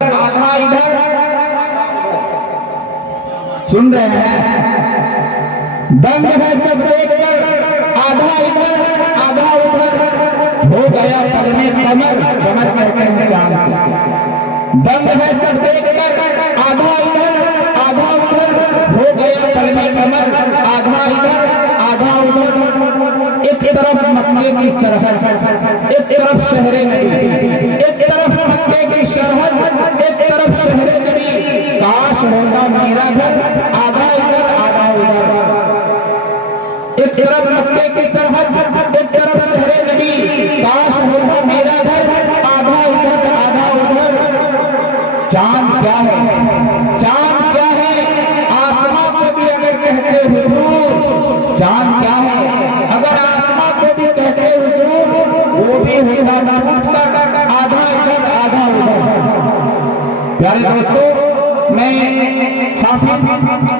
آدھا ادھر سن رہے ہیں، دنگ ہے سب دیکھ کر آدھا ادھر آدھا ادھر ہو گیا پل میں کمر، کمر کہتے ہیں چاند کو، دنگ ہے سب دیکھ کر آدھا ادھر آدھا ادھر ہو گیا پل میں کمر، آدھا ادھر آدھا ادھر، ایک طرف مکے کی سرحد، ایک طرف شہر نبی، ایک طرف مکے کی سرحد، ایک طرف شہر نبی، کاش ہوتا میرا گھر آدھا ادھر آدھا ادھر، ایک طرف مکے کی سرحد ایک طرف شہر نبی، کاش ہوتا میرا گھر آدھا ادھر آدھا ادھر۔ چاند کیا ہے، چاند کیا ہے، آسماں کو بھی اگر کہتے حضور، چاند کیا ہے اگر آسماں کو بھی کہتے حضور، وہ بھی ہوتا ٹوٹ کر آدھا ادھر آدھا ادھر۔ پیارے دوستو، میں حافظ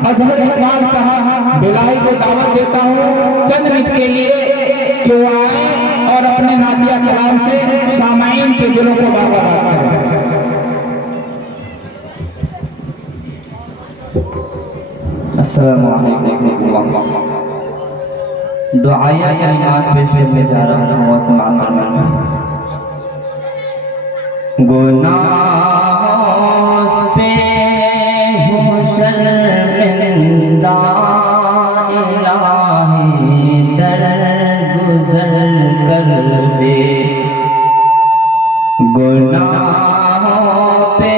اظہر اقبال صاحب بلاہی کو دعوت دیتا ہوں چند منٹ کے لیے کہ وہ آئیں اور اپنے نعتیہ کلام سے سامعین کے دلوں کو باغ کریں۔ السلام علیکم ورحمۃ اللہ۔ دعائیہ کلمات پیش کرنے جا رہا ہوں، سماعت فرمائیں۔ گناہوں پہ ہوں شرمندہ، الہی درگزر کر دے، گناہوں پہ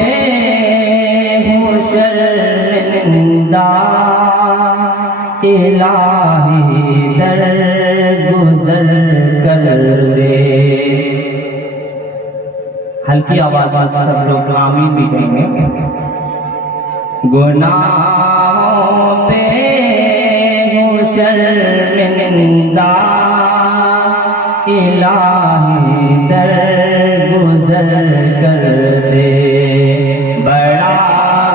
ہوں شرمندہ، الہی درگزر کر دے۔ ہلکی آواز میں سب لوگ آمین بھی کہیں گے۔ گناہوں پہ ہوں شرمندہ، الہی درگزر کر دے، بڑا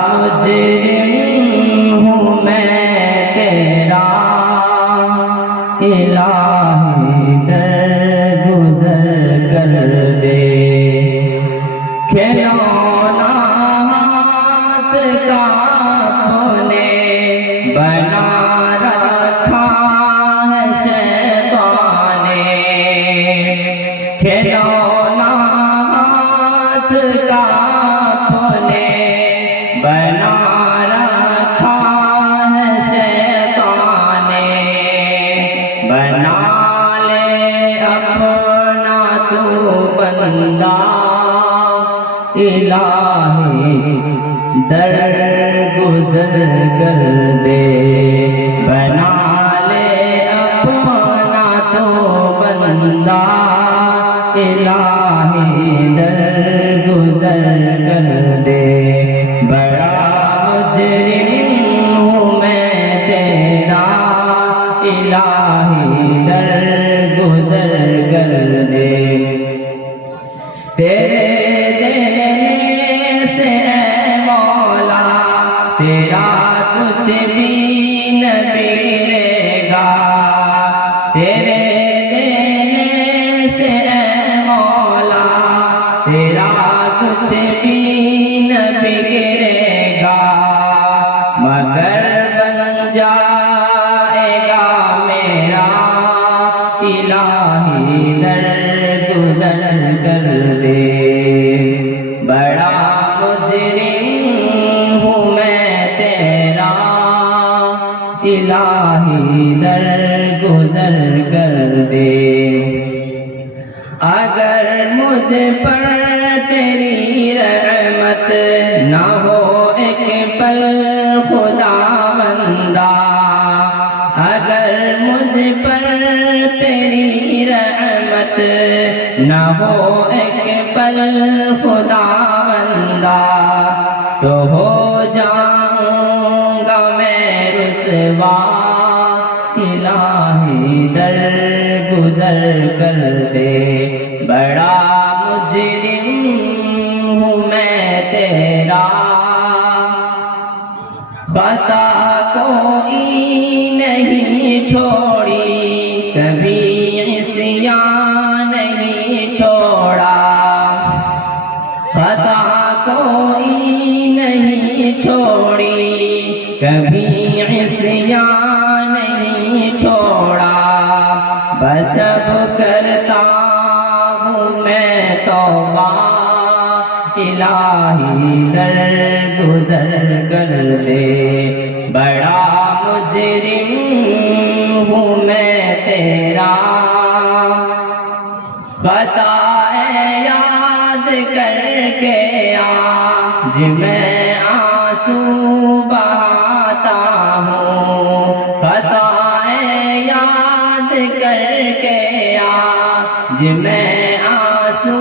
مجرم ہوں میں تیرا، الہی درگزر کر دے۔ کھلونا ہاتھ کا اپنے بنا رکھا ہے شیطان نے، کھلونا ہاتھ کا اپنے بنا رکھا ہے شیطان نے، بنا لے اپنا تو بندہ، الہی درگزر کر دے، بنا لے اپنا تو بندہ، الہی درگزر کر دے، بڑا مجرم ہوں میں تیرا، الہی درگزر کر دے۔ تیرے دینے سے اے مولا تیرا کچھ بھی نہ بگڑے گا، تیرے دینے سے اے مولا تیرا کچھ بھی نہ بگڑے گا، مگر بن جائے گا میرا، الہی درگزر کر دے، بڑا مجرم ہوں میں تیرا، الہی درگزر کر دے۔ اگر مجھ پر تیری رحمت نہ ہو ایک پل خداوندا، اگر مجھ پر تیری رحمت نہ ہو ایک پل خداوندا، تو ہو جاؤں گا میں رسوا، الہی درگزر کر دے، بڑا مجرم ہوں میں تیرا، خطا کوئی نہیں چھوڑی، کبھی عصیان نہیں چھوڑا، خطا کوئی نہیں چھوڑی، کبھی عصیان نہیں چھوڑا، بس اب کرتا ہوں میں توبہ، الہی درگزر کر دے، بڑا مجرم ہوں میں تیرا، خطائیں یاد کر کے آج میں آنسو بہاتا ہوں، خطائیں یاد کر کے آج میں آنسو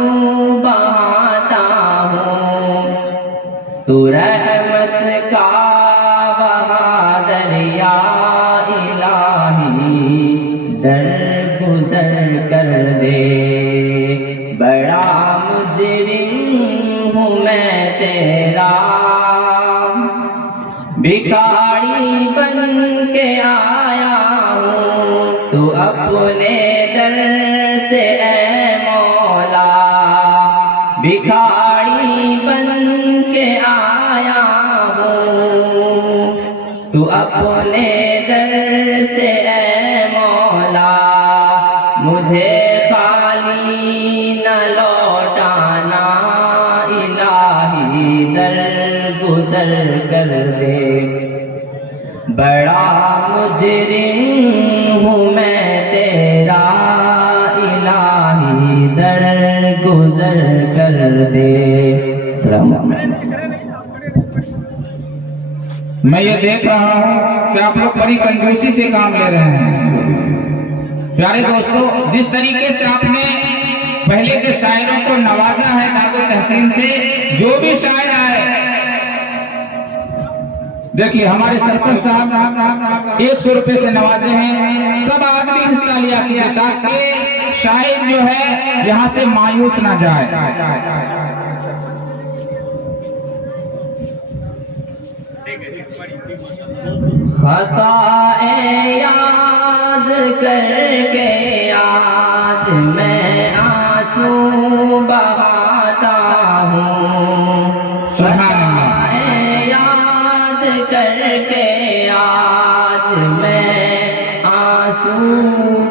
بہاتا ہوں، تو رحمت کا بہا دریا، الہی درگزر کر دے، بڑا مجرم ہوں میں تیرا، بھکاری بن کے آیا ہوں تو اپنے در سے اے مولا، بھکاری بن کے آیا ہوں تو اپنے در سے اے مولا، مجھے خالی نہ لوٹانا، الہی درگزر کر دے، بڑا مجرم ہوں میں تیرا، الہی درگزر کر دے۔ السلام علیکم۔ میں یہ دیکھ رہا ہوں کہ آپ لوگ بڑی کنجوسی سے کام لے رہے ہیں۔ پیارے دوستو، جس طریقے سے آپ نے پہلے کے شاعروں کو نوازا ہے داد و تحسین سے، جو بھی شاعر آئے، دیکھیے ہمارے سرپنچ صاحب 100 روپے سے نوازے ہیں، سب آدمی حصہ لیا کیجیے تاکہ شاعر جو ہے یہاں سے مایوس نہ جائے۔ خطائیں یاد کر کے آج میں آنسو بہاتا ہوں، سبحان اللہ۔ خطائیں یاد کر کے آج میں آنسو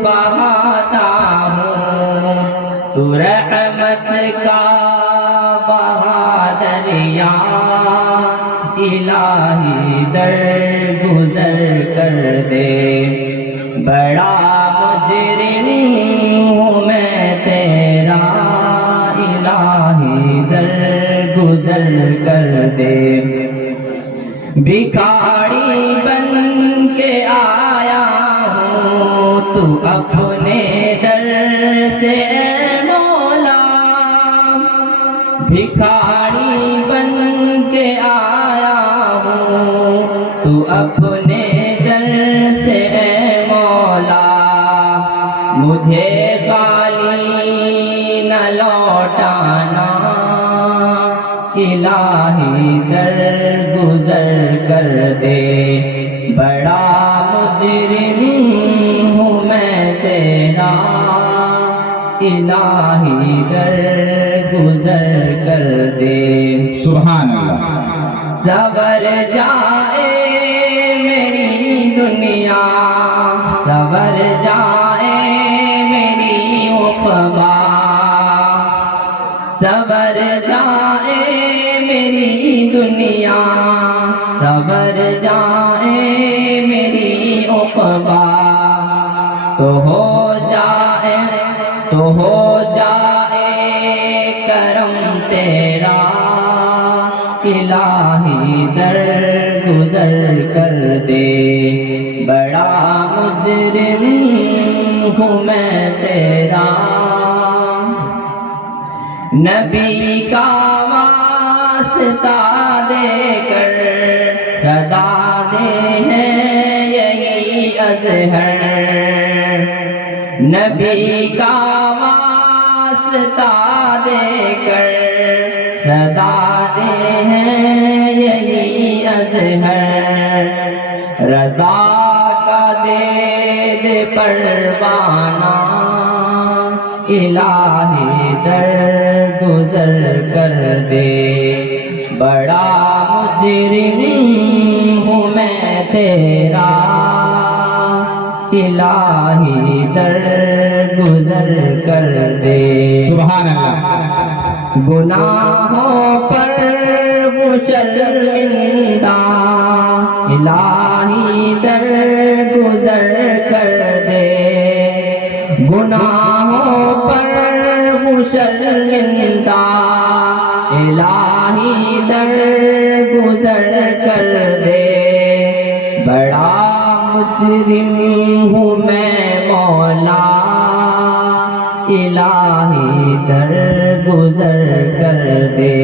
بہاتا ہوں، تو رحمت کا بہا دریا، الہی درگزر کر دے، بڑا مجرم ہوں میں تیرا، الہی درگزر کر دے، بھکاری بن کے آیا ہوں تو اپنے در سے اے مولا، بھکاری بن کے آیا ہوں تو اپنے در سے اے مولا، مجھے خالی نہ لوٹانا، الہی درگزر کر دے، بڑا مجرم ہوں میں تیرا، الہی درگزر کر دے۔ سبحان اللہ۔ سنور جائے میری دنیا، سنور جائے میری عقبا، سنور جائے میری دنیا، سنور جائے میری عقبا، تو ہو جائے کرم تیرا، الہی درگزر کر دے، بڑا مجرم ہوں میں تیرا، نبی کا واسطہ دے کر صدا دے ہیں یہی اظہر، نبی کا واسطہ دے کر صدا دے ہیں یہی اظہر، رضا کا دے پروانہ، الہی درگزر کر دے، بڑا مجرم ہوں میں تیرا الہی در گزر کر دے سبحان اللہ گناہوں پر وہ شرمندہ الہی در گزر کر دے گناہوں پر وہ شرمندہ الہی در گزر کر دے بڑا مجرم ہوں میں مولا الہی در گزر کر دے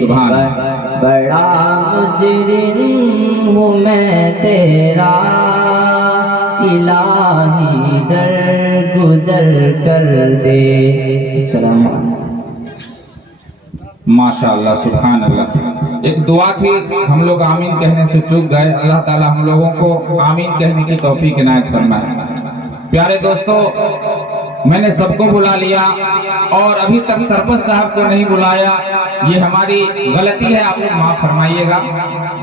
سبحان اللہ بڑا مجرم ہوں میں تیرا الہی در گزر کر دے السلام علیکم ماشاءاللہ سبحان اللہ ایک دعا تھی ہم لوگ آمین کہنے سے چوک گئے اللہ تعالی ہم لوگوں کو آمین کہنے کی توفیق عنایت فرمائے پیارے دوستو میں نے سب کو بلا لیا اور ابھی تک سرپرست صاحب کو نہیں بلایا یہ ہماری غلطی ہے آپ لوگ معاف فرمائیے گا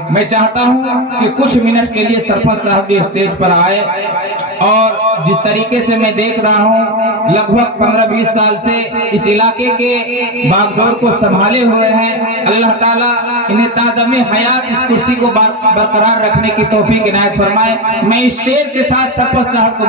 میں چاہتا ہوں کہ کچھ منٹ کے لیے سرپرست صاحب بھی اسٹیج پر آئے اور جس طریقے سے میں دیکھ رہا ہوں لگ بھگ 15-20 سال سے اس علاقے کے باغ ڈور کو سنبھالے ہوئے ہیں اللہ تعالیٰ انہیں تا دم حیات اس کرسی کو برقرار رکھنے کی توفیق عنایت فرمائے میں اس شعر کے ساتھ سرپرست صاحب کو